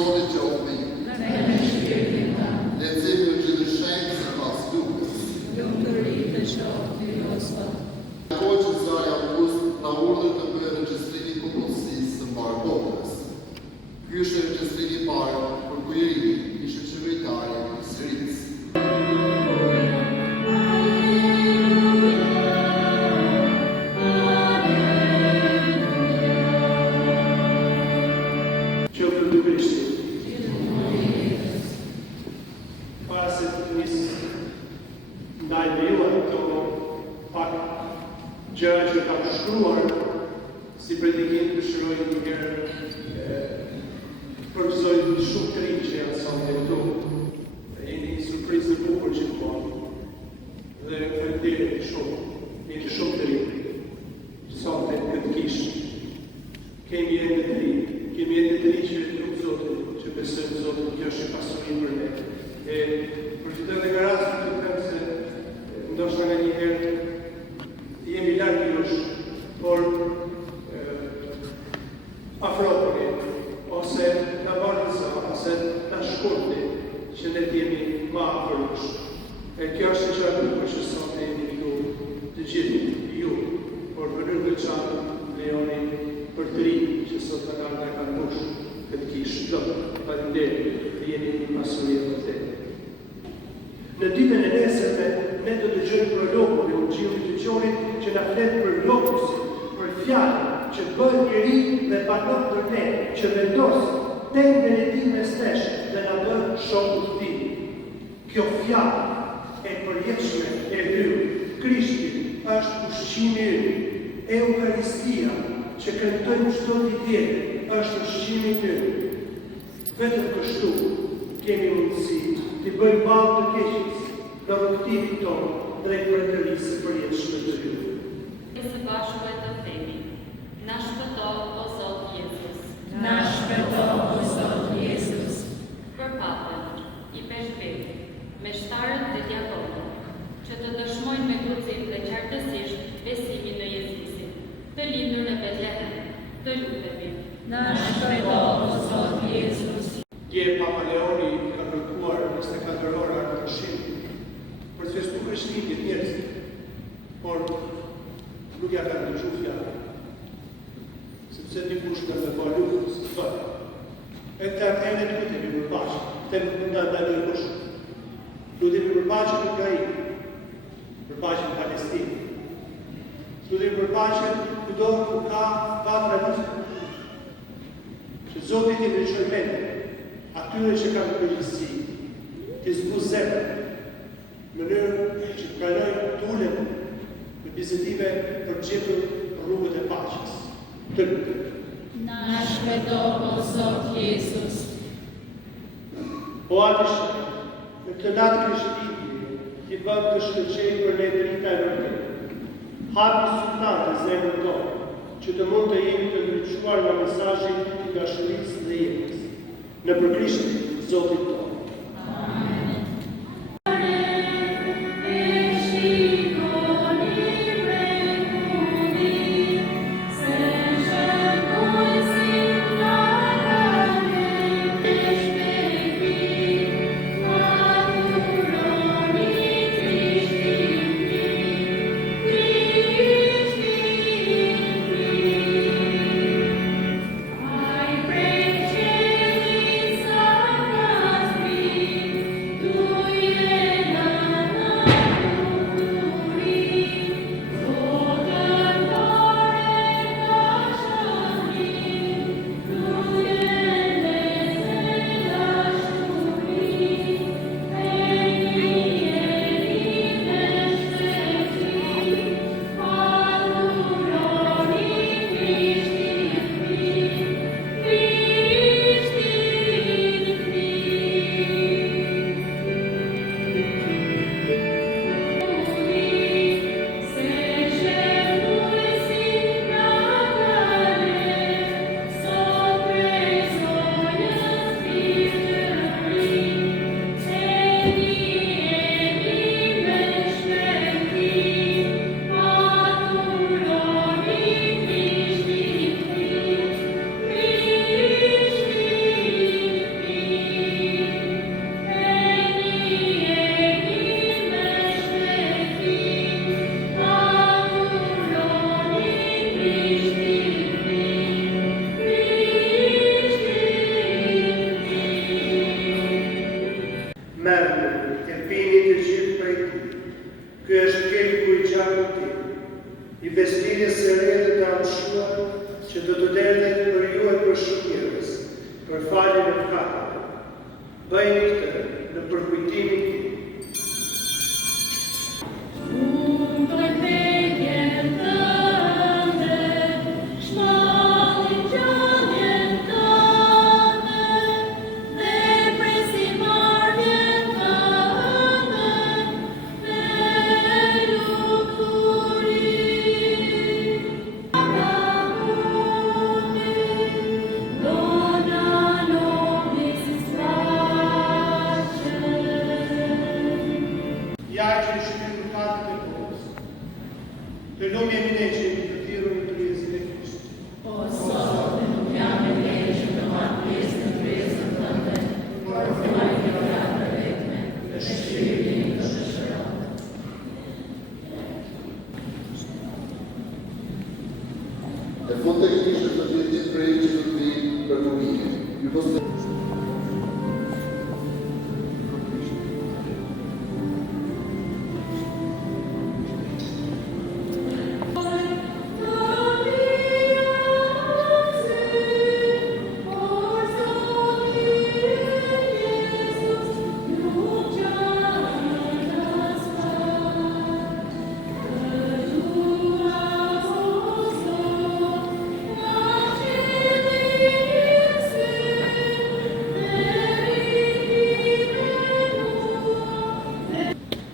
Zotit qoftë me shpirtin tënd. Lexim në Gjillë Shenjtë sipas Lukës. Lumturi të qoftë Josua. Hoqë Zari August na urdhër të bëjë regjistrimin e popullsisë së mbar botës. Ky është regjistrimi i parë për kujerimin i shoqëritare të Sirisë. Gjëra që kam shkruar si predikim dëshiroj një herë përgëzoj shumë të rinj që janë sot këtu. Jeni një surprizë të bukur që të dhe faleminderit shumë. Jeni shumë të rinj. Sot e këtë kishë. Kemi jetë të rinj. Kemi jetë të rinj që nuk Zotin, që besojmë Zotin, kjo është pasuri për ne. Përfitoj dhe nga rasti të them se ndoshta nga një herë jemi lartë jush, por afropëri, ose në barëza, ose në shkurti, që ne t'jemi ma afërësh. Kjo është që atë nuk është sot e jemi ju, të gjithë ju, por për nërë veçanë lejoni për të rinj, që sot të nga kanë mush, këtë kishë plot, faleminderit, të jemi një pasuri e vërtetë. Në ditën e nesërme, ne do të dëgjojmë prologun e Ungjillit të Gjonit që na flet për Logosin, për fjalën që bën njeri dhe banon për ne, që vendos tendën e tij mes nesh dhe na bën shokut të tij. Kjo fjalë e përjetshme e hyrë, Krishti është ushqimi ynë, Eukaristia që këndojmë çdo ditë është ushqimi ynë. Vetëm kështu kemi mundësi të bëjmë ballë të keqjes në rrugtimin tonë drejt mbretërisë së përjetshme të Tyre. Së bashku e të themi, na shpëto o Zot Jezus. Na shpëto o Zot Jezus. Për Papën, i peshkvetit, me shtarët dhe diakonët, që të dëshmojnë me krucim dhe qartësisht besimin në Jezusin, të lindur në Betlehem, të lutemi. Na shpëto o Zot Jezus. Dje Papa Leoni ka kërkuar 24 ora kërshim për të festuar Krishtlindjen e njerëzit, por nuk ja kanë dëgjuar fjalën. Sepse dikush ka thënë luftës, thotë. E të armene të lutemi për paqe, të ndaj kush. Lutemi për paqe në Ukrainë, për paqe në Palestinë. Lutemi për paqe kudo ku ka traditë. Që Zoti t'i ndriçojë mendin atyre që kanë përgjegjësi, të zbuzojnë zemrën, në mënyrë që të pranojnë tulen në bisedime për gjetur rrugët e paqes. Të lutemi. Na shpëto o Zot Jezus. O Atësh, në këtë natë Krishtlindje, ti bën të shkëlqej për ne drita e vërtetë. Hapi sultan të zemrën tonë, që të mund të jemi të ndriçuar nga mesazhi i dashurisë dhe jetës. Në për Krishtin, Zotit tonë. Bëjni këtë në përkujtimin tim. Per nome e minece di partire in Trieste di Cristo. E fonte che dice per dire pregi tutti per morire. Io posso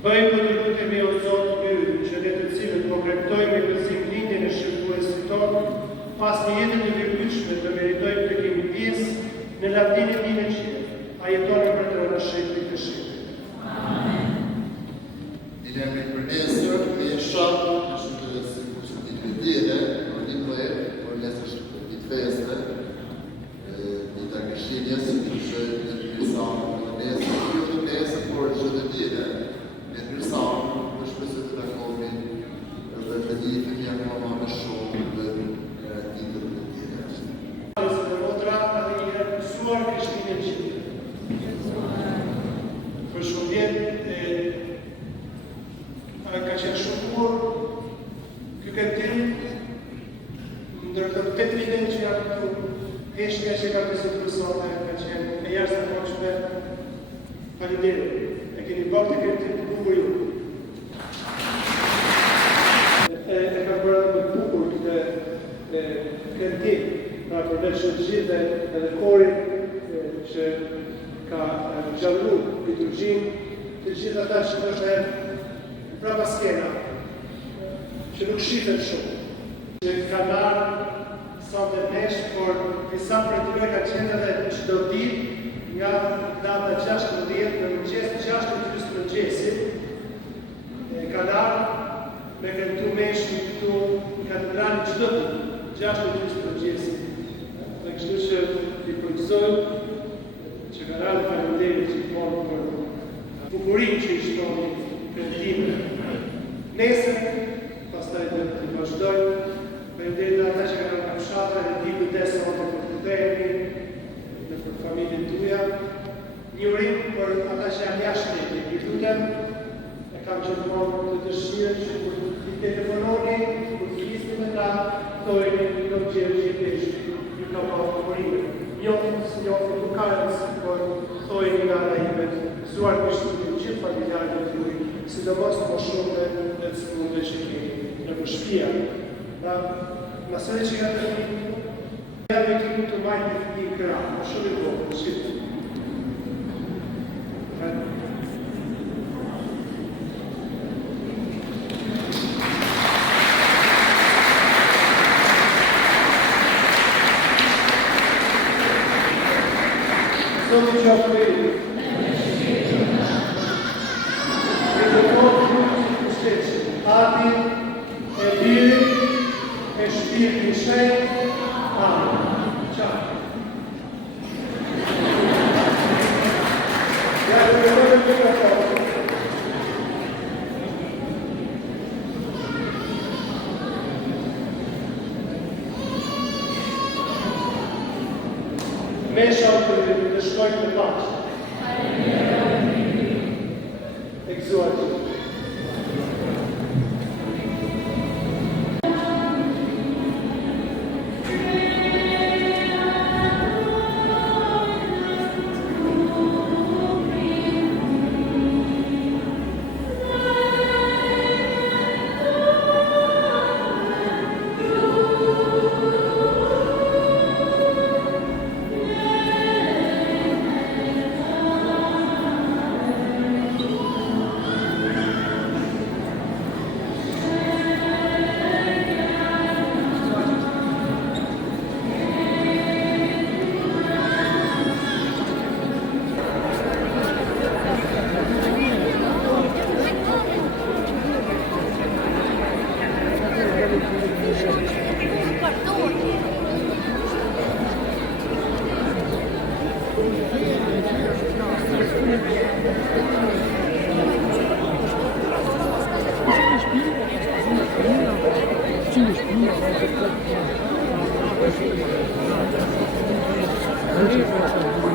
Bëjmë të lutemi o Zotë Ynë, që ne të cilët po kreptojmë me gëzim lindjen e shërbuesit tonë, pas një jetën e virtytshme të meritojmë të kemi pjesë në lavdinë e tij në qiell. A jetoni për të në shekujt e shekujt. Dilemi për nesër, Mesha, është të sikur që ditë vedire, në një projekt, por nesër është ditë feste, dita Krishtinjes, që në Krysanë në nesër, jo të nesër, por që të dire, në Krysanë, në shpesë të takomi, dhe të ditë një akoma më shumë dhe ditët të tjere. Dhe motra edhe një herë mësuar Krishtinë e qiell. Për shumë vjetë, ka qenë shumë bukur, ky këntim, ndër të 8 vite që jam këtu, heshtja që ka prezantuar sot ka qenë e jashtëzakonshme. Faleminderit. E keni bërë të këntim të bukur ju. E ka bërë më të bukur këtë këntim, pra përveç të gjithë edhe korit që ka gjallëruar liturgjinë, të gjithë ata që ndoshta prapa skena, që nuk shifen shumë, që ka darë sot e nesh, por disa për tyre ka qenë edhe çdo ditë nga data 16 në mëngjes, 6:30 mëngjesit, ka darë me këntu meshë këtu në katedralë çdo ditë, 6:30 mëngjesit. Dhe kështu që i përgëzojmë që ka darë faleminderit gjithmonë për bukurinë që i shtoni këndime. Nesër, pastaj do të vazhdojmë, faleminderit ata që kanë në fshatra dhe di kujdes për të kthehemi në për familjen tuaja. Një urim për ata që janë jashtë shtetit. Ju lutem, e kam gjithmonë të dëshirë që kur t'i telefononi, kur flisni me ta, thojeni nuk gjeni gjithë ju ka pa bukurime. Njoftë lukarës, por thojeni nga ana ime, gëzuar Krishtin gjithë familjarët e tuaj, sidomos më shumë dhe të smundve që keni në shtëpia. Masë që janë të një, janë e kimi të majtë në fëmi në këra, më shumë i vogël, shqipë. Zotë që është të i. E të kohë të kushteqë, Ati, e Birit, e Shpirti Shenjtë. Amen. Ciao. Mesha të shkojnë të pache. Exuat. Thank you.